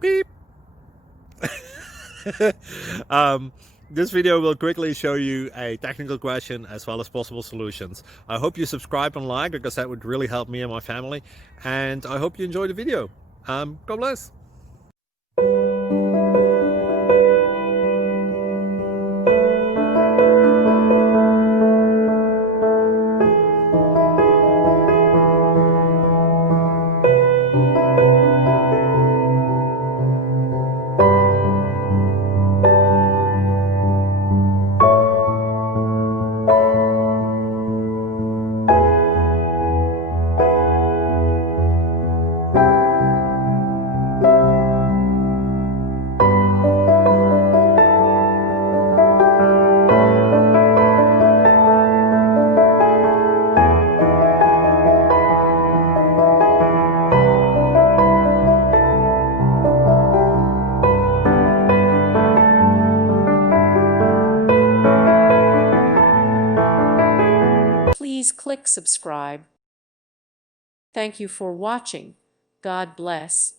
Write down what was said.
Beep. um, this video will quickly show you a technical question as well as possible solutions. I hope you subscribe and like, because that would really help me and my family. And I hope you enjoy the video. God bless. Please click subscribe. Thank you for watching. God bless.